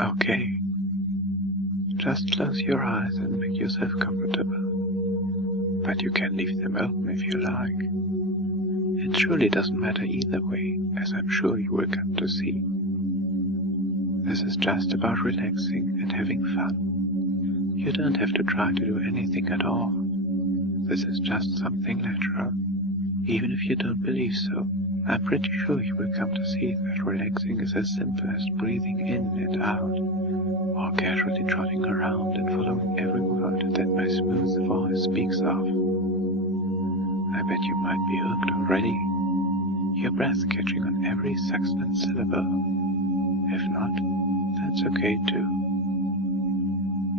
Okay. Just close your eyes and make yourself comfortable. But you can leave them open if you like. It surely doesn't matter either way, as I'm sure you will come to see. This is just about relaxing and having fun. You don't have to try to do anything at all. This is just something natural. Even if you don't believe so, I'm pretty sure you will come to see that relaxing is as simple as breathing in and out, or casually trotting around and following every word that my smooth voice speaks of. I bet you might be hooked already, your breath catching on every succinct syllable. If not, that's okay too.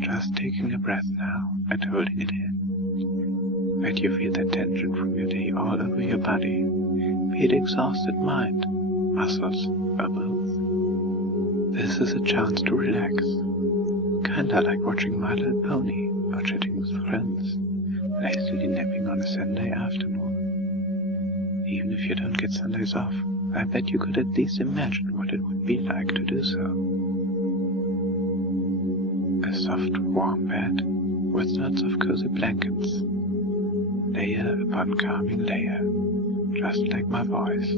Just taking a breath now and holding it in. Bet you feel that tension from your day all over your body, be it exhausted mind, muscles, or both. This is a chance to relax, kinda like watching My Little Pony or chatting with friends, lazily napping on a Sunday afternoon. Even if you don't get Sundays off, I bet you could at least imagine what it would be like to do so. A soft, warm bed with lots of cozy blankets, layer upon calming layer, just like my voice.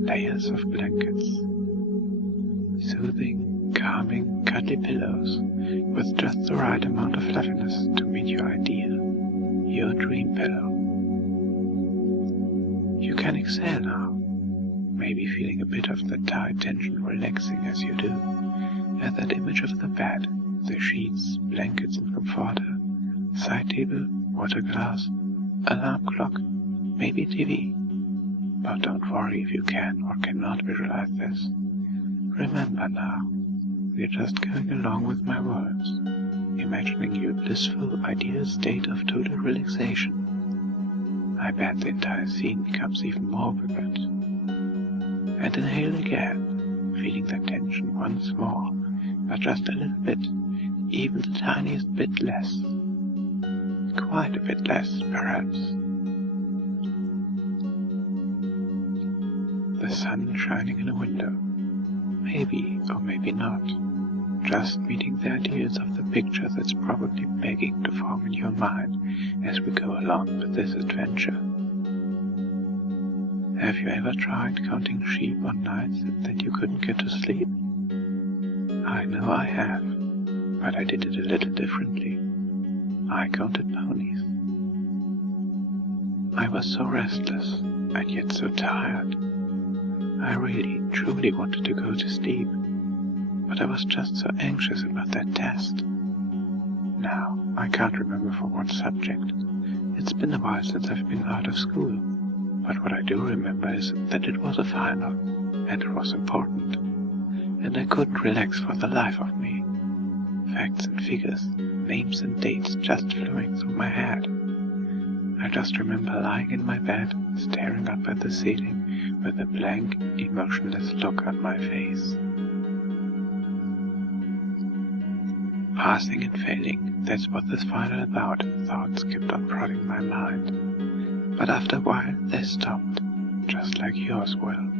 Layers of blankets, soothing, calming, cuddly pillows with just the right amount of fluffiness to meet your idea, your dream pillow. You can exhale now, maybe feeling a bit of the tight tension relaxing as you do, at that image of the bed, the sheets, blankets and comforter, side table, water glass, alarm clock, maybe TV. But don't worry if you can or cannot visualize this. Remember now, we're just going along with my words, imagining your blissful, ideal state of total relaxation. I bet the entire scene becomes even more vivid. And inhale again, feeling the tension once more, but just a little bit, even the tiniest bit less. Quite a bit less, perhaps. The sun shining in a window, maybe or maybe not, just meeting the ideas of the picture that's probably begging to form in your mind as we go along with this adventure. Have you ever tried counting sheep on nights that you couldn't get to sleep? I know I have, but I did it a little differently. I counted ponies. I was so restless and yet so tired. I really, truly wanted to go to sleep, but I was just so anxious about that test. Now, I can't remember for what subject. It's been a while since I've been out of school, but what I do remember is that it was a final, and it was important, and I couldn't relax for the life of me. Facts and figures, names and dates just flowing through my head. I just remember lying in my bed, staring up at the ceiling with a blank, emotionless look on my face. Passing and failing, that's what this final about, thoughts kept on prodding my mind. But after a while, they stopped, just like yours will.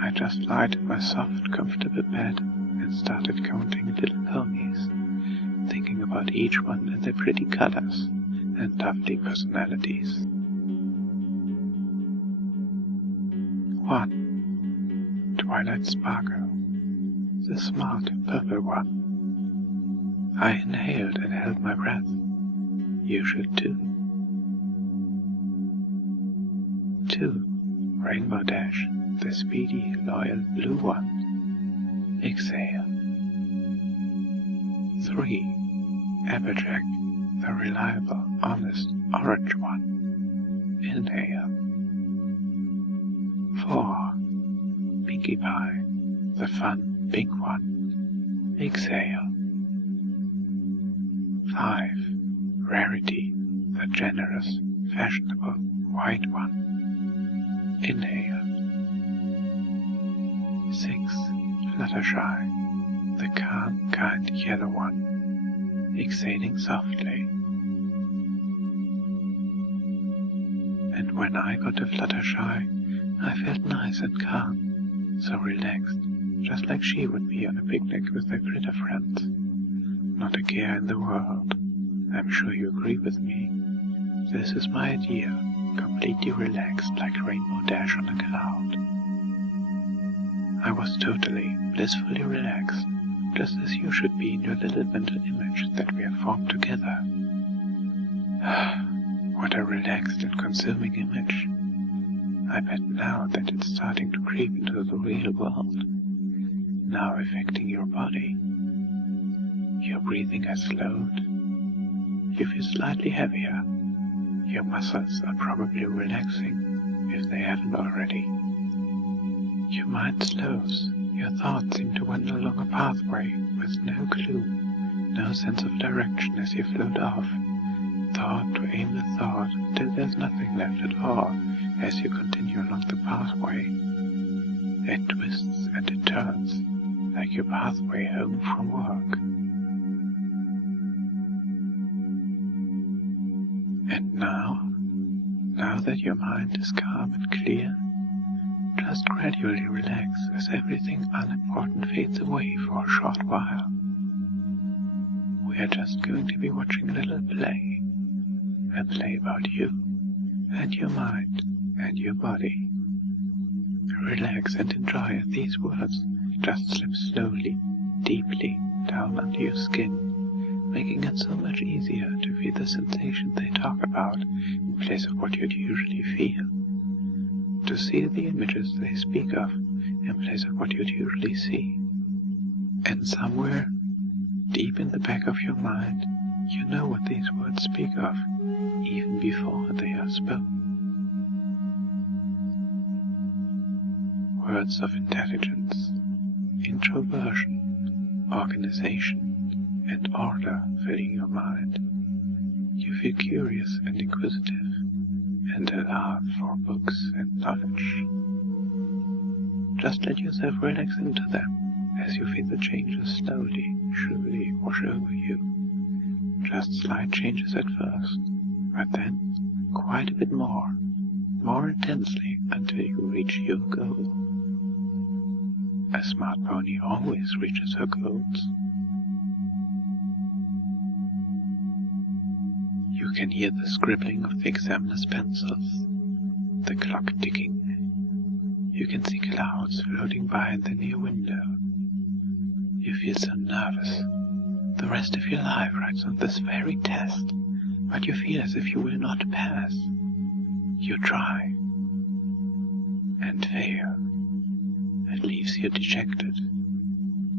I just lied in my soft, comfortable bed and started counting little ponies, thinking about each one and their pretty colors and lovely personalities. 1. Twilight Sparkle, the smart purple one. I inhaled and held my breath. You should too. 2. Rainbow Dash, the speedy, loyal blue one. Exhale. 3. Applejack, the reliable, honest, orange one. Inhale. 4. Pinkie Pie, the fun, pink one. Exhale. 5. Rarity, the generous, fashionable, white one. Inhale. 6. Fluttershy, the calm, kind yellow one. Exhaling softly. And when I got to Fluttershy, I felt nice and calm, so relaxed, just like she would be on a picnic with their critter friends. Not a care in the world. I'm sure you agree with me. This is my idea, completely relaxed like a rainbow dash on a cloud. I was totally, blissfully relaxed, just as you should be in your little mental image that we have formed together. What a relaxed and consuming image. I bet now that it's starting to creep into the real world, now affecting your body. Your breathing has slowed. You feel slightly heavier. Your muscles are probably relaxing, if they haven't already. Your mind slows. Your thoughts seem to wander along a pathway with no clue, no sense of direction as you float off. Thought to aim the thought till there's nothing left at all as you continue along the pathway. It twists and it turns, like your pathway home from work. And now that your mind is calm and clear, just gradually relax as everything unimportant fades away for a short while. We are just going to be watching a little play. A play about you, and your mind, and your body. Relax and enjoy as these words just slip slowly, deeply down under your skin, making it so much easier to feel the sensations they talk about in place of what you'd usually feel. To see the images they speak of in place of what you'd usually see. And somewhere, deep in the back of your mind, you know what these words speak of, even before they are spoken. Words of intelligence, introversion, organization, and order filling your mind. You feel curious and inquisitive, and a love for books and knowledge. Just let yourself relax into them as you feel the changes slowly, surely wash over you. Just slight changes at first, but then quite a bit more intensely until you reach your goal. A smart pony always reaches her goals. You can hear the scribbling of the examiner's pencils, the clock ticking. You can see clouds floating by in the near window. You feel so nervous. The rest of your life rides on this very test, but you feel as if you will not pass. You try, and fail. It leaves you dejected.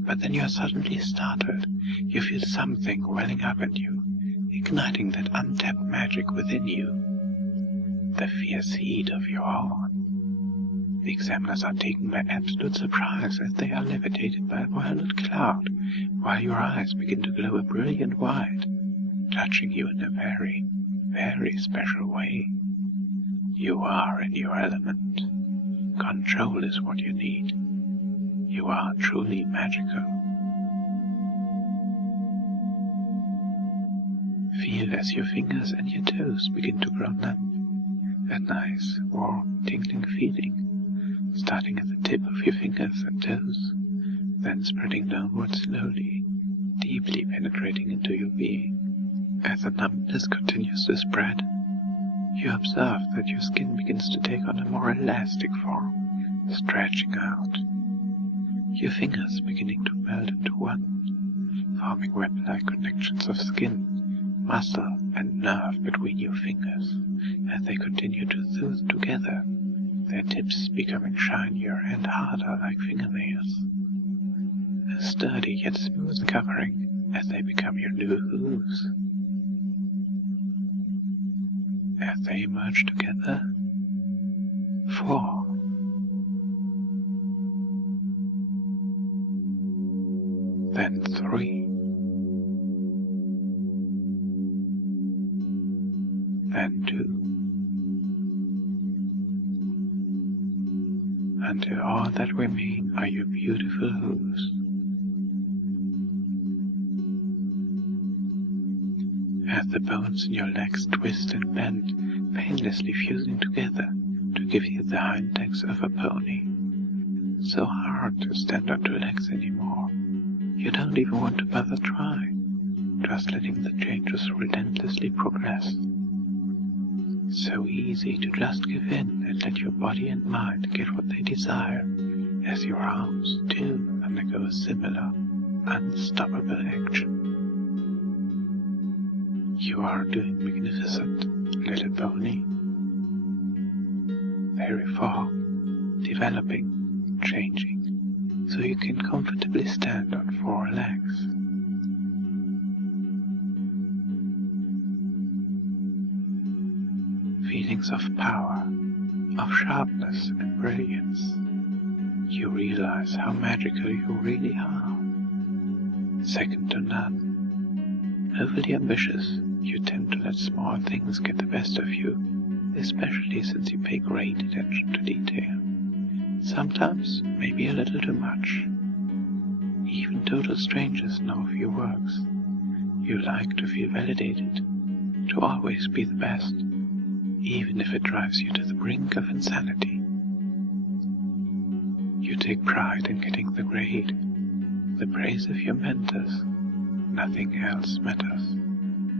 But then you are suddenly startled. You feel something welling up in you, igniting that untapped magic within you. The fierce heat of your horn. The examiners are taken by absolute surprise as they are levitated by a violet cloud, while your eyes begin to glow a brilliant white, touching you in a very, very special way. You are in your element. Control is what you need. You are truly magical. Feel as your fingers and your toes begin to grow numb. A nice, warm, tingling feeling, starting at the tip of your fingers and toes, then spreading downward slowly, deeply penetrating into your being. As the numbness continues to spread, you observe that your skin begins to take on a more elastic form, stretching out. Your fingers beginning to melt into one, forming web-like connections of skin, muscle, and nerve between your fingers as they continue to soothe together, their tips becoming shinier and harder like fingernails. A sturdy yet smooth covering as they become your new hooves. As they merge together, 4. Then 3. Then 2. Until all that remain are your beautiful hooves. As the bones in your legs twist and bend, painlessly fusing together to give you the hind legs of a pony. so hard to stand on two legs anymore. You don't even want to bother trying, just letting the changes relentlessly progress. So easy to just give in and let your body and mind get what they desire, as your arms too undergo a similar, unstoppable action. You are doing magnificent, little pony. Very far, developing, changing, so you can comfortably stand on 4 legs. Feelings of power, of sharpness and brilliance. You realize how magical you really are. Second to none. Overly ambitious, you tend to let small things get the best of you, especially since you pay great attention to detail. Sometimes, maybe a little too much. Even total strangers know of your works. You like to feel validated, to always be the best, even if it drives you to the brink of insanity. You take pride in getting the grade, the praise of your mentors. Nothing else matters,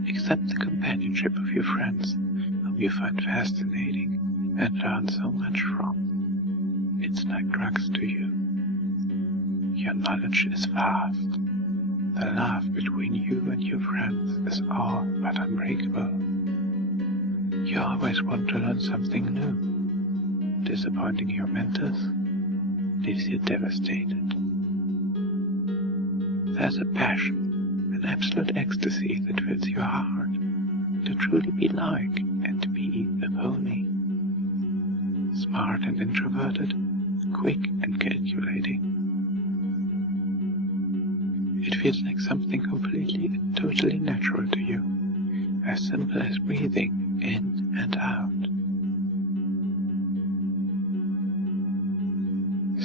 except the companionship of your friends, whom you find fascinating and learn so much from. It's like drugs to you. Your knowledge is vast. The love between you and your friends is all but unbreakable. You always want to learn something new. Disappointing your mentors leaves you devastated. There's a passion, an absolute ecstasy that fills your heart to truly be like and be a pony. Smart and introverted, quick and calculating. It feels like something completely and totally natural to you, as simple as breathing in and out.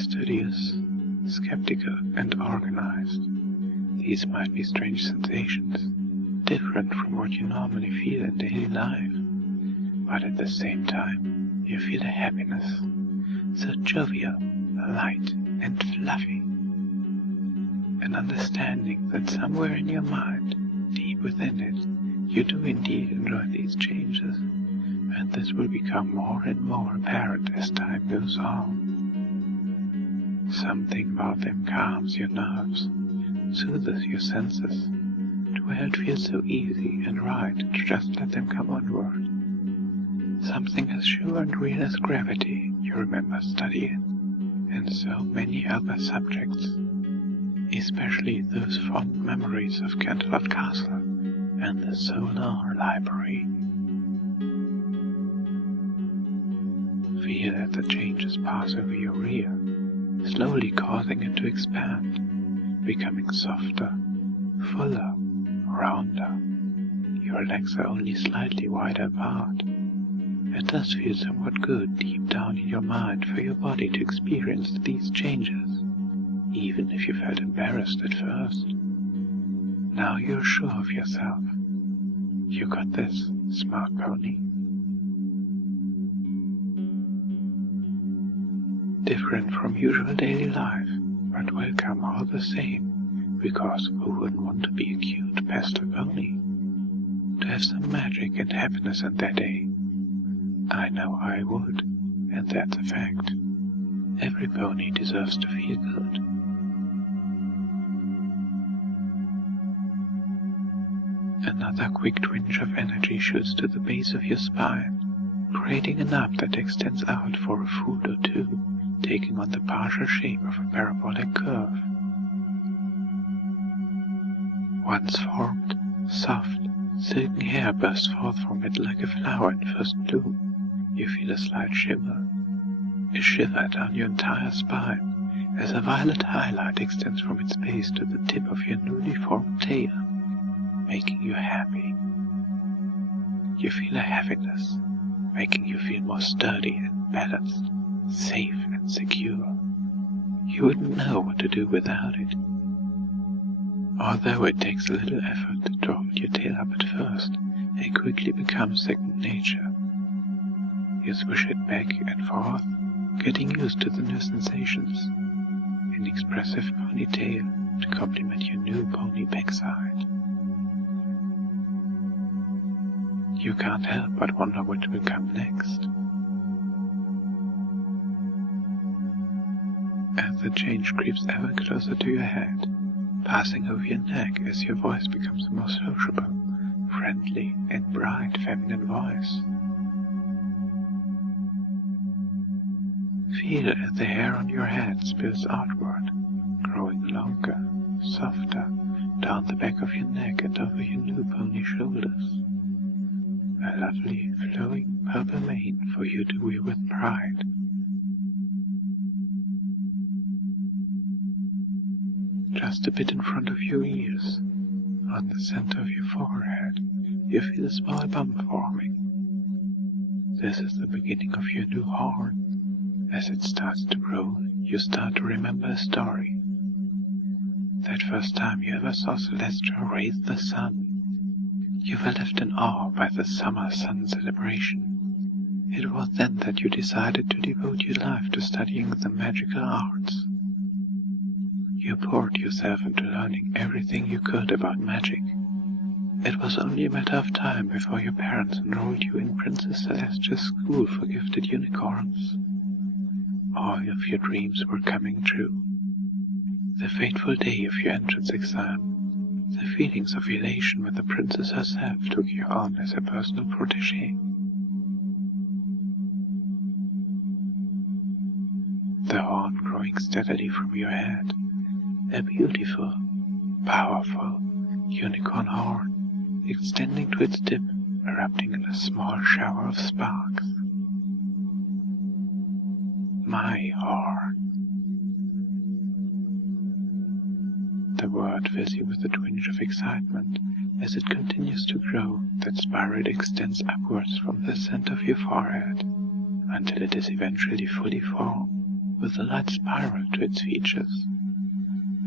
Studious, skeptical and organized. These might be strange sensations, different from what you normally feel in daily life, but at the same time, you feel a happiness, so jovial, light, and fluffy. An understanding that somewhere in your mind, deep within it, you do indeed enjoy these changes, and this will become more and more apparent as time goes on. Something about them calms your nerves, soothes your senses, to where it feels so easy and right to just let them come onward. Something as sure and real as gravity you remember studying, and so many other subjects, especially those fond memories of Canterlot Castle and the Solar Library. Feel that the changes pass over your rear, slowly causing it to expand, becoming softer, fuller, rounder. Your legs are only slightly wider apart. It does feel somewhat good deep down in your mind for your body to experience these changes, even if you felt embarrassed at first. Now you're sure of yourself. You got this, smart pony. Different from usual daily life, but welcome all the same, because who wouldn't want to be a cute pastel pony? To have some magic and happiness in their day. I know I would, and that's a fact. Every pony deserves to feel good. Another quick twinge of energy shoots to the base of your spine, creating a knob that extends out for a foot or two, taking on the partial shape of a parabolic curve. Once formed, soft, silken hair bursts forth from it like a flower in first bloom. You feel a slight shiver, a shiver down your entire spine, as a violet highlight extends from its base to the tip of your newly formed tail, making you happy. You feel a heaviness, making you feel more sturdy and balanced, safe and secure. You wouldn't know what to do without it. Although it takes a little effort to hold your tail up at first, it quickly becomes second nature. You swish it back and forth, getting used to the new sensations, inexpressive ponytail to complement your new pony backside. You can't help but wonder what will come next. As the change creeps ever closer to your head, passing over your neck as your voice becomes a more sociable, friendly, and bright feminine voice. Feel as the hair on your head spills outward, growing longer, softer, down the back of your neck and over your new pony shoulders. A lovely, flowing purple mane for you to wear with pride. Just a bit in front of your ears, on the center of your forehead, you feel a small bump forming. This is the beginning of your new horn. As it starts to grow, you start to remember a story. That first time you ever saw Celestia raise the sun, you were left in awe by the summer sun celebration. It was then that you decided to devote your life to studying the magical arts. You poured yourself into learning everything you could about magic. It was only a matter of time before your parents enrolled you in Princess Celestia's school for gifted unicorns. All of your dreams were coming true. The fateful day of your entrance exam, the feelings of elation when the princess herself took you on as a personal protégé. The horn growing steadily from your head, a beautiful, powerful unicorn horn, extending to its tip, erupting in a small shower of sparks. My horn. The word fills you with a twinge of excitement as it continues to grow. That spiral extends upwards from the center of your forehead until it is eventually fully formed with a light spiral to its features.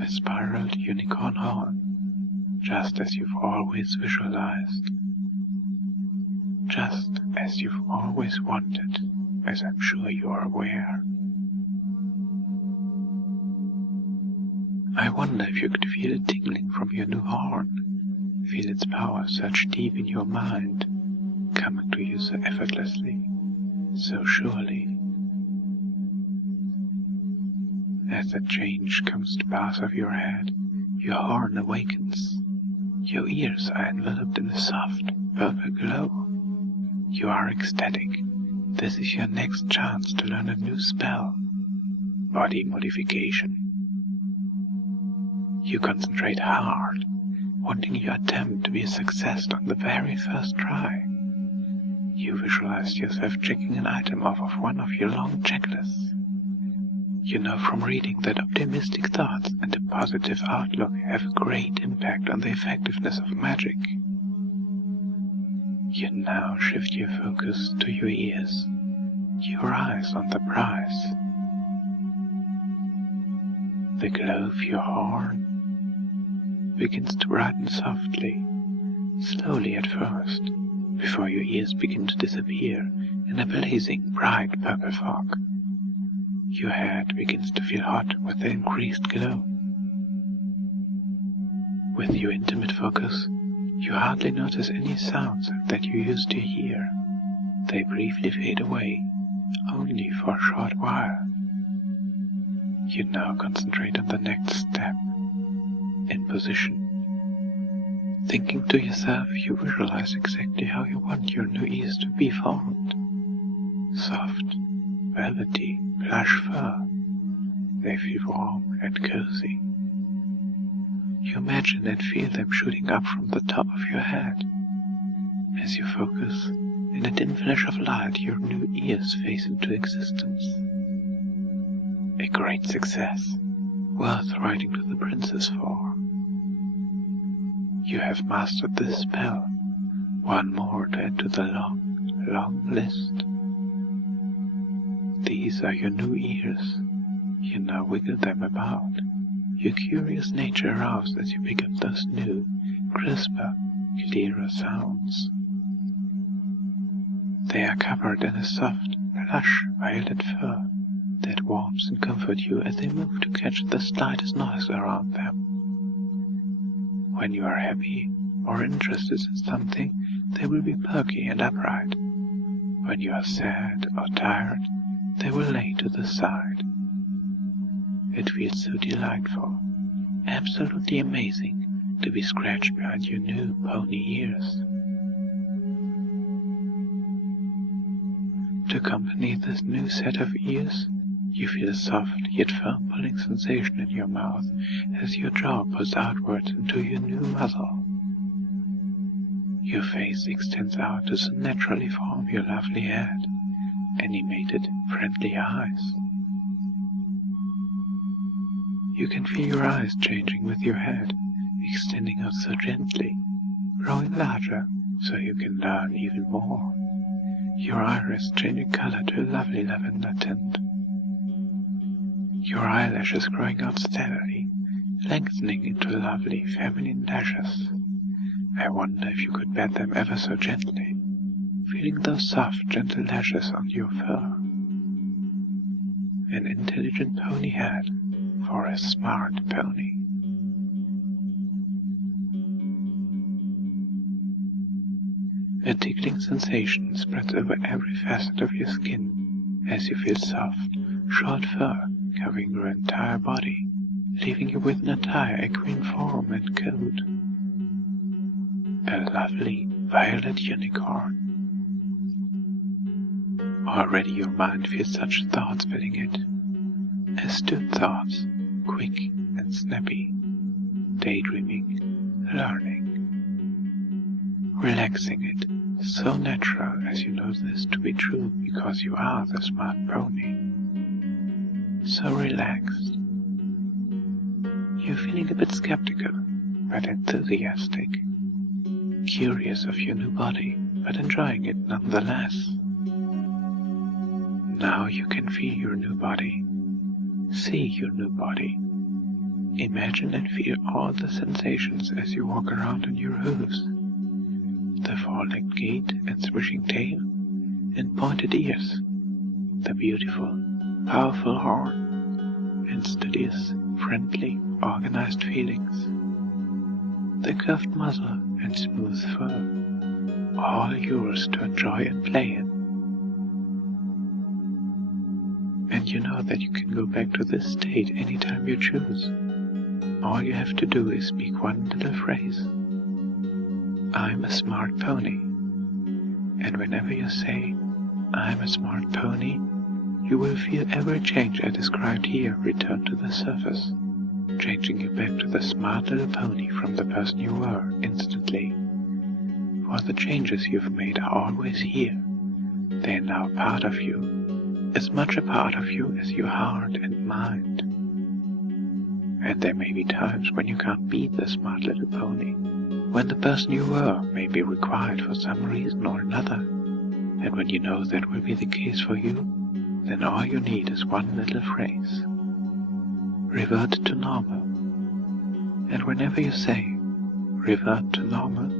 A spiraled unicorn horn, just as you've always visualized. Just as you've always wanted, as I'm sure you are aware. I wonder if you could feel it tingling from your new horn, feel its power surge deep in your mind, coming to you so effortlessly, so surely. As the change comes to pass over your head, your horn awakens. Your ears are enveloped in a soft, purple glow. You are ecstatic. This is your next chance to learn a new spell. Body modification. You concentrate hard, wanting your attempt to be a success on the very first try. You visualize yourself checking an item off of one of your long checklists. You know from reading that optimistic thoughts and a positive outlook have a great impact on the effectiveness of magic. You now shift your focus to your ears, your eyes on the prize. The glow of your horn begins to brighten softly, slowly at first, before your ears begin to disappear in a blazing bright purple fog. Your head begins to feel hot with the increased glow. With your intimate focus, you hardly notice any sounds that you used to hear. They briefly fade away, only for a short while. You now concentrate on the next step, in position. Thinking to yourself, you visualize exactly how you want your new ears to be formed. Soft, velvety, plush fur. They feel warm and cozy. You imagine and feel them shooting up from the top of your head. As you focus, in a dim flash of light, your new ears phase into existence. A great success, worth writing to the princess for. You have mastered this spell, one more to add to the long, long list. These are your new ears. You now wiggle them about, your curious nature aroused as you pick up those new, crisper, clearer sounds. They are covered in a soft, plush violet fur that warms and comforts you as they move to catch the slightest noise around them. When you are happy or interested in something, they will be perky and upright. When you are sad or tired, they will lay to the side. It feels so delightful, absolutely amazing, to be scratched behind your new pony ears. To accompany this new set of ears, you feel a soft yet firm pulling sensation in your mouth as your jaw pulls outwards into your new muzzle. Your face extends out to so naturally form your lovely head, animated, friendly eyes. You can feel your eyes changing with your head, extending out so gently, growing larger so you can learn even more. Your iris changing color to a lovely lavender tint. Your eyelashes growing out steadily, lengthening into lovely feminine lashes. I wonder if you could pat them ever so gently, feeling those soft, gentle lashes on your fur. An intelligent pony head for a smart pony. A tickling sensation spreads over every facet of your skin as you feel soft, short fur covering your entire body, leaving you with an entire equine form and coat. A lovely violet unicorn. Already your mind feels such thoughts filling it. Astute thoughts, quick and snappy, daydreaming, learning. Relaxing it, so natural as you know this to be true because you are the smart pony. So relaxed. You're feeling a bit skeptical, but enthusiastic. Curious of your new body, but enjoying it nonetheless. Now you can feel your new body. See your new body. Imagine and feel all the sensations as you walk around on your hooves. The four-legged gait and swishing tail, and pointed ears, the beautiful, powerful horn, and studious, friendly, organized feelings, the curved muzzle and smooth fur, all yours to enjoy and play in. And you know that you can go back to this state anytime you choose. All you have to do is speak one little phrase. I'm a smart pony. And whenever you say, I'm a smart pony, you will feel every change I described here return to the surface, changing you back to the smart little pony from the person you were instantly. For the changes you've made are always here. They are now part of you, as much a part of you as your heart and mind. And there may be times when you can't be the smart little pony, when the person you were may be required for some reason or another, and when you know that will be the case for you, then all you need is one little phrase. Revert to normal. And whenever you say, revert to normal,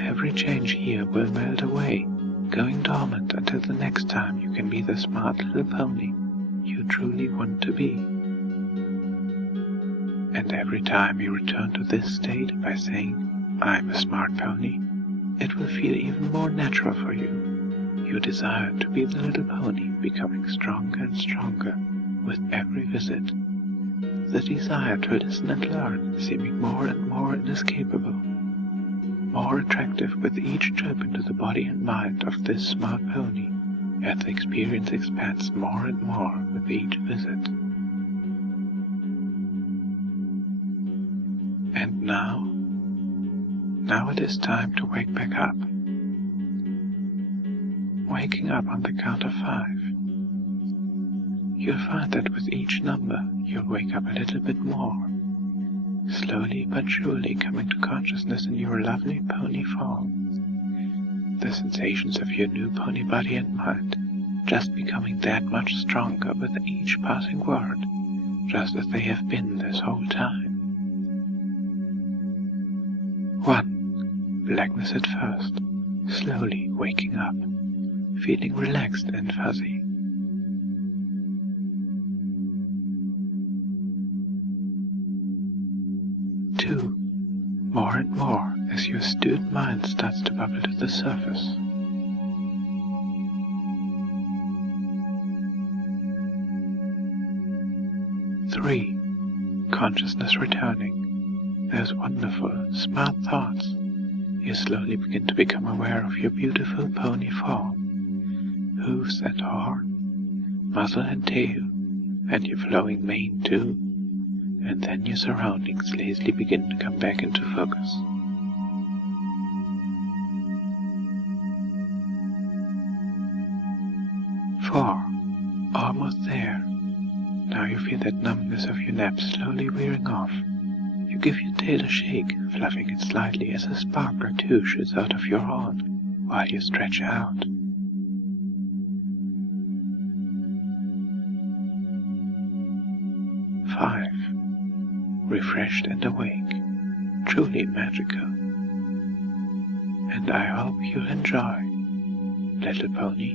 every change here will melt away, going dormant until the next time you can be the smart little pony you truly want to be. And every time you return to this state by saying, I'm a smart pony, it will feel even more natural for you. Your desire to be the little pony becoming stronger and stronger with every visit. The desire to listen and learn seeming more and more inescapable. More attractive with each trip into the body and mind of this smart pony, as the experience expands more and more with each visit. And now it is time to wake back up. Waking up on the count of 5. You'll find that with each number you'll wake up a little bit more, slowly but surely coming to consciousness in your lovely pony form. The sensations of your new pony body and mind just becoming that much stronger with each passing word, just as they have been this whole time. 1. Blackness at first, slowly waking up, feeling relaxed and fuzzy. 2. More and more as your astute mind starts to bubble to the surface. 3. Consciousness returning. Those wonderful, smart thoughts. You slowly begin to become aware of your beautiful pony form, hooves and horn, muzzle and tail, and your flowing mane too, and then your surroundings lazily begin to come back into focus. 4. Almost there. Now you feel that numbness of your nap slowly wearing off. You give your tail a shake, fluffing it slightly as a spark or two shoots out of your horn, while you stretch out. 5. Refreshed and awake. Truly magical. And I hope you'll enjoy, little pony.